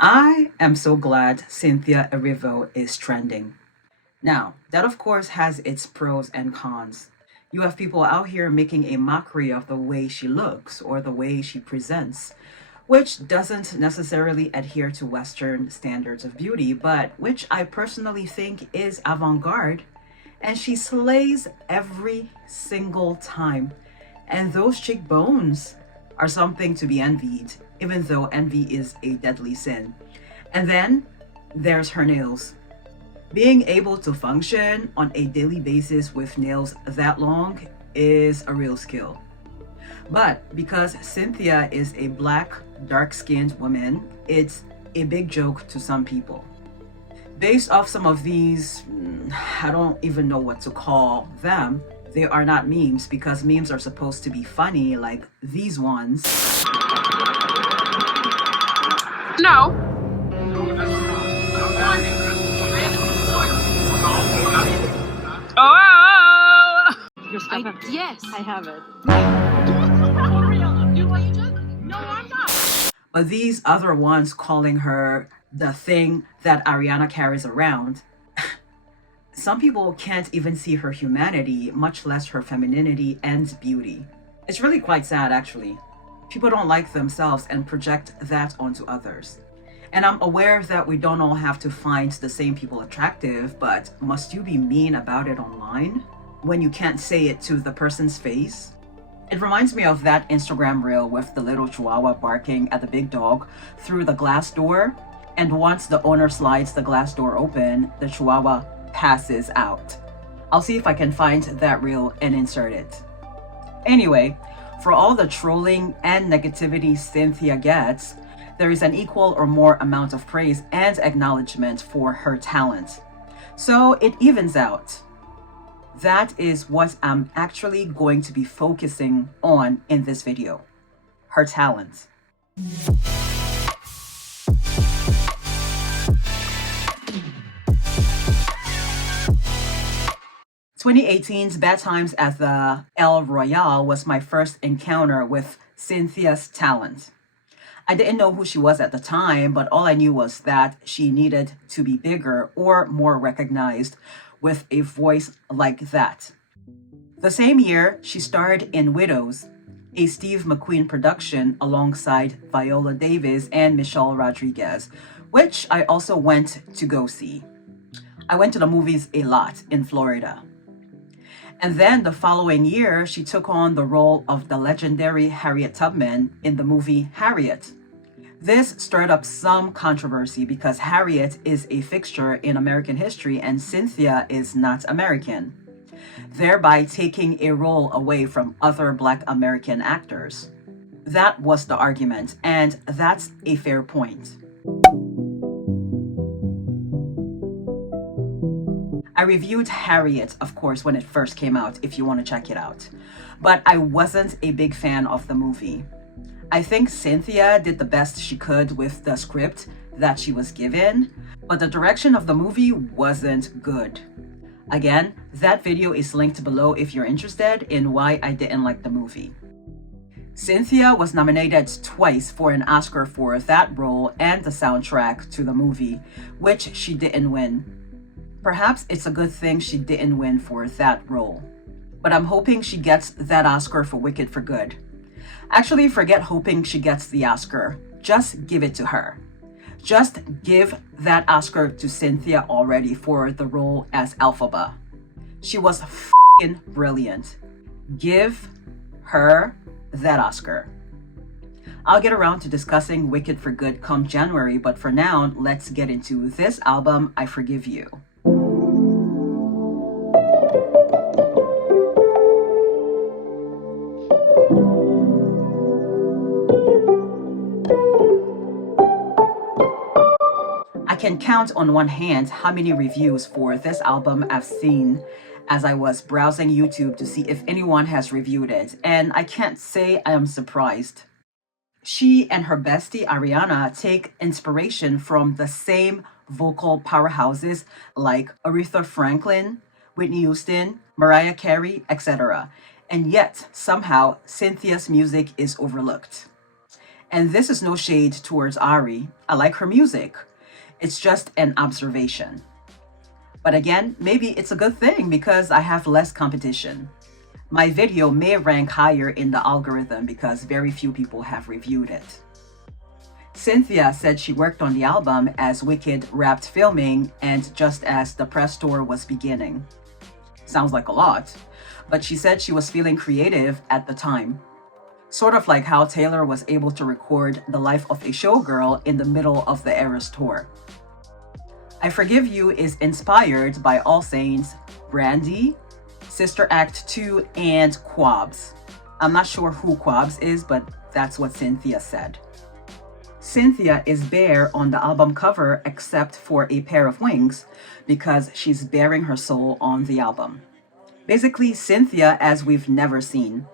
I am so glad Cynthia Erivo is trending. Now, that of course has its pros and cons. You have people out here making a mockery of the way she looks or the way she presents, which doesn't necessarily adhere to Western standards of beauty, but which I personally think is avant-garde, and she slays every single time. And those cheekbones are something to be envied, even though envy is a deadly sin. And then there's her nails. Being able to function on a daily basis with nails that long is a real skill. But because Cynthia is a black, dark-skinned woman, it's a big joke to some people. Based off some of these, I don't even know what to call them. They are not memes because memes are supposed to be funny, like these ones. No. Oh! Yes, I have it. No, I'm not. But these other ones calling her the thing that Ariana carries around, some people can't even see her humanity, much less her femininity and beauty. It's really quite sad, actually. People don't like themselves and project that onto others. And I'm aware that we don't all have to find the same people attractive, but must you be mean about it online when you can't say it to the person's face? It reminds me of that Instagram reel with the little chihuahua barking at the big dog through the glass door. And once the owner slides the glass door open, the chihuahua passes out. I'll see if I can find that reel and insert it. Anyway, for all the trolling and negativity Cynthia gets, there is an equal or more amount of praise and acknowledgement for her talent. So it evens out. That is what I'm actually going to be focusing on in this video. Her talent. 2018's Bad Times at the El Royale was my first encounter with Cynthia's talent. I didn't know who she was at the time, but all I knew was that she needed to be bigger or more recognized with a voice like that. The same year, she starred in Widows, a Steve McQueen production alongside Viola Davis and Michelle Rodriguez, which I also went to go see. I went to the movies a lot in Florida. And then the following year, she took on the role of the legendary Harriet Tubman in the movie Harriet. This stirred up some controversy because Harriet is a fixture in American history and Cynthia is not American, thereby taking a role away from other Black American actors. That was the argument, and that's a fair point. I reviewed Harriet, of course, when it first came out, if you want to check it out. But I wasn't a big fan of the movie. I think Cynthia did the best she could with the script that she was given, but the direction of the movie wasn't good. Again, that video is linked below if you're interested in why I didn't like the movie. Cynthia was nominated twice for an Oscar for that role and the soundtrack to the movie, which she didn't win. Perhaps it's a good thing she didn't win for that role, but I'm hoping she gets that Oscar for Wicked for Good. Actually, forget hoping she gets the Oscar. Just give it to her. Just give that Oscar to Cynthia already for the role as elphaba. She was f***ing brilliant. Give her that Oscar. I'll get around to discussing Wicked for Good come January, but for now, let's get into this album, I Forgive You. I can count on one hand how many reviews for this album I've seen as I was browsing YouTube to see if anyone has reviewed it, and I can't say I am surprised. She and her bestie Ariana take inspiration from the same vocal powerhouses like Aretha Franklin, Whitney Houston, Mariah Carey, etc. And yet, somehow, Cynthia's music is overlooked. And this is no shade towards Ari. I like her music. It's just an observation. But again, maybe it's a good thing because I have less competition. My video may rank higher in the algorithm because very few people have reviewed it. Cynthia said she worked on the album as Wicked wrapped filming and just as the press tour was beginning. Sounds like a lot, but she said she was feeling creative at the time. Sort of like how Taylor was able to record The Life of a Showgirl in the middle of the Eras tour. I Forgive You is inspired by All Saints, Brandy, Sister Act 2, and Quabs. I'm not sure who Quabs is, but that's what Cynthia said. Cynthia is bare on the album cover except for a pair of wings because she's bearing her soul on the album. Basically, Cynthia as we've never seen.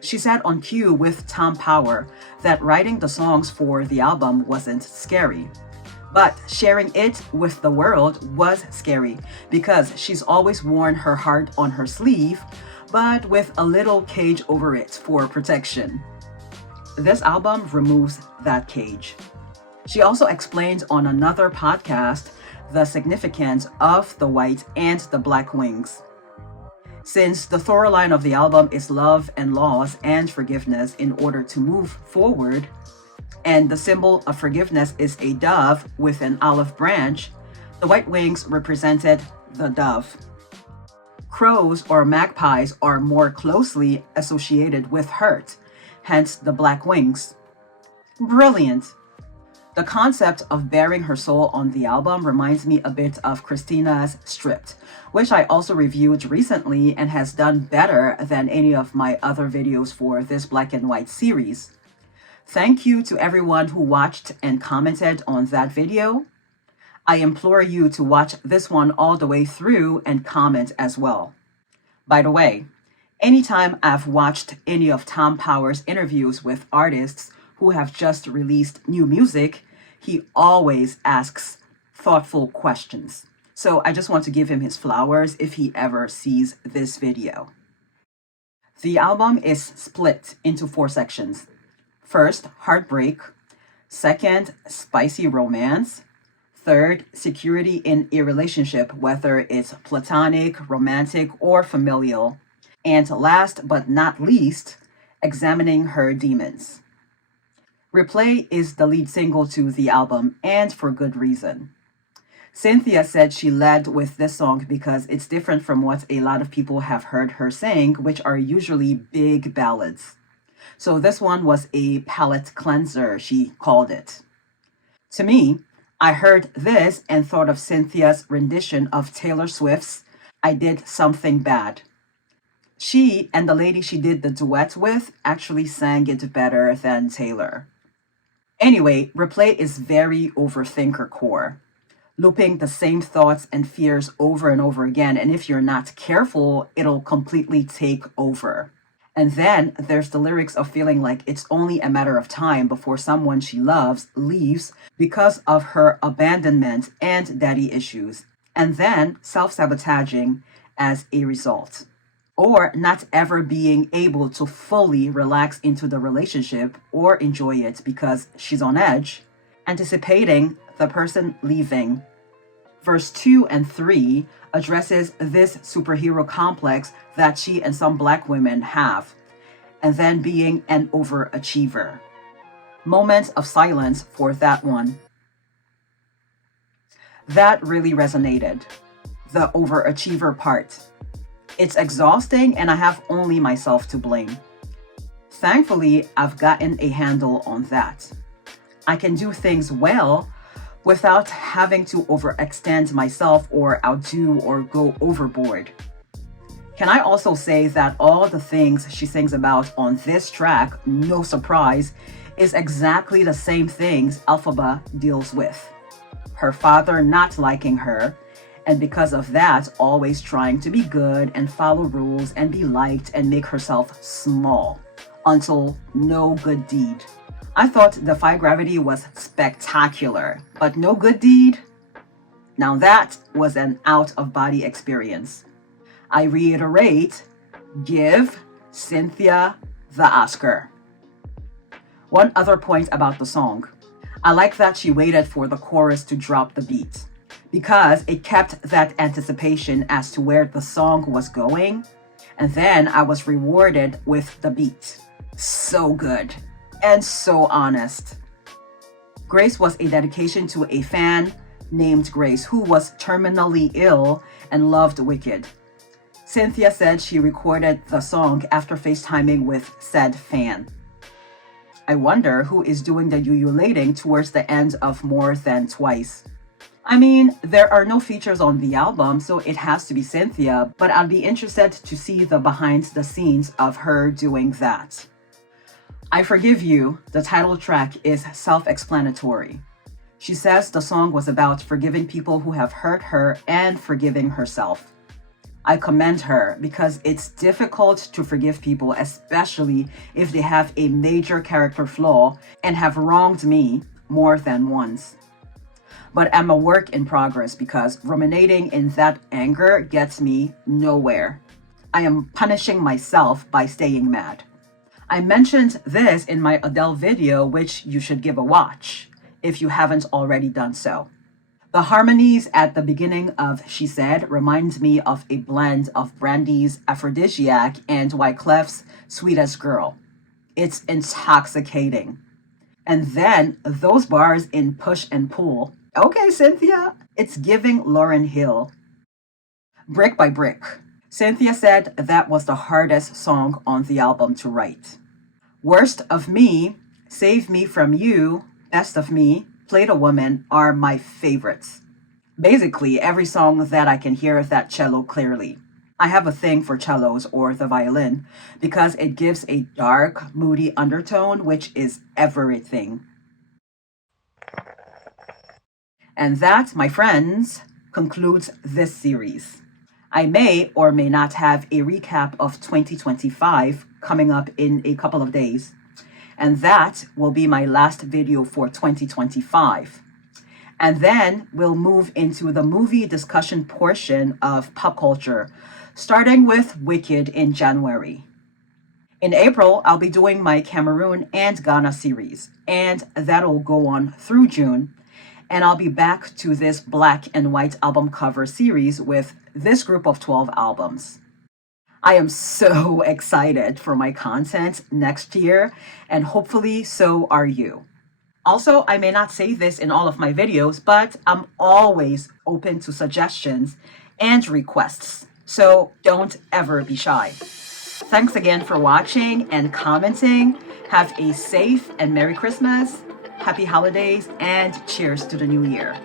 She said on cue with Tom Power that writing the songs for the album wasn't scary. But sharing it with the world was scary because she's always worn her heart on her sleeve, but with a little cage over it for protection. This album removes that cage. She also explained on another podcast the significance of the white and the black wings. Since the storyline of the album is love and loss and forgiveness in order to move forward, and the symbol of forgiveness is a dove with an olive branch, the white wings represented the dove. Crows or magpies are more closely associated with hurt, hence the black wings. Brilliant! The concept of bearing her soul on the album reminds me a bit of Christina's Stripped, which I also reviewed recently and has done better than any of my other videos for this black and white series. Thank you to everyone who watched and commented on that video. I implore you to watch this one all the way through and comment as well. By the way, anytime I've watched any of Tom Power's interviews with artists who have just released new music, he always asks thoughtful questions. So I just want to give him his flowers if he ever sees this video. The album is split into 4 sections. First, heartbreak. Second, spicy romance. Third, security in a relationship, whether it's platonic, romantic, or familial. And last but not least, examining her demons. Replay is the lead single to the album, and for good reason. Cynthia said she led with this song because it's different from what a lot of people have heard her sing, which are usually big ballads. So this one was a palate cleanser, she called it. To me, I heard this and thought of Cynthia's rendition of Taylor Swift's I Did Something Bad. She and the lady she did the duet with actually sang it better than Taylor. Anyway, Replay is very overthinker core, looping the same thoughts and fears over and over again, and if you're not careful, it'll completely take over. And then there's the lyrics of feeling like it's only a matter of time before someone she loves leaves because of her abandonment and daddy issues, and then self-sabotaging as a result. Or not ever being able to fully relax into the relationship or enjoy it because she's on edge, anticipating the person leaving. Verse 2 and 3 addresses this superhero complex that she and some black women have, and then being an overachiever. Moments of silence for that one. That really resonated. The overachiever part. It's exhausting and I have only myself to blame. Thankfully, I've gotten a handle on that. I can do things well without having to overextend myself or outdo or go overboard. Can I also say that all the things she sings about on this track, no surprise, is exactly the same things elphaba deals with. Her father not liking her, and because of that, always trying to be good and follow rules and be liked and make herself small until no good deed. I thought Defy Gravity was spectacular, but no good deed? Now that was an out-of-body experience. I reiterate, give Cynthia the Oscar. One other point about the song. I like that she waited for the chorus to drop the beat because it kept that anticipation as to where the song was going, and then I was rewarded with the beat. So good and so honest. Grace was a dedication to a fan named Grace who was terminally ill and loved Wicked. Cynthia said she recorded the song after FaceTiming with said fan. I wonder who is doing the ululating towards the end of More Than Twice. I mean, there are no features on the album, so it has to be Cynthia, but I'd be interested to see the behind the scenes of her doing that. I Forgive You, the title track, is self-explanatory. She says the song was about forgiving people who have hurt her and forgiving herself. I commend her because it's difficult to forgive people, especially if they have a major character flaw and have wronged me more than once. But I'm a work in progress because ruminating in that anger gets me nowhere. I am punishing myself by staying mad. I mentioned this in my Adele video, which you should give a watch if you haven't already done so. The harmonies at the beginning of She Said reminds me of a blend of Brandy's Aphrodisiac and Wyclef's Sweetest Girl. It's intoxicating. And then those bars in Push and Pull. Okay, Cynthia, it's giving Lauryn Hill. Brick by Brick. Cynthia said that was the hardest song on the album to write. Worst of Me, Save Me From You, Best of Me, Played a Woman are my favorites. Basically, every song that I can hear that cello clearly. I have a thing for cellos or the violin because it gives a dark, moody undertone, which is everything. And that, my friends, concludes this series. I may or may not have a recap of 2025 coming up in a couple of days. And that will be my last video for 2025. And then we'll move into the movie discussion portion of pop culture, starting with Wicked in January. In April, I'll be doing my Cameroon and Ghana series, and that'll go on through June. And I'll be back to this black and white album cover series with this group of 12 albums. I am so excited for my content next year, and hopefully so are you. Also, I may not say this in all of my videos, but I'm always open to suggestions and requests, so don't ever be shy. Thanks again for watching and commenting. Have a safe and Merry Christmas, Happy Holidays, and cheers to the new year.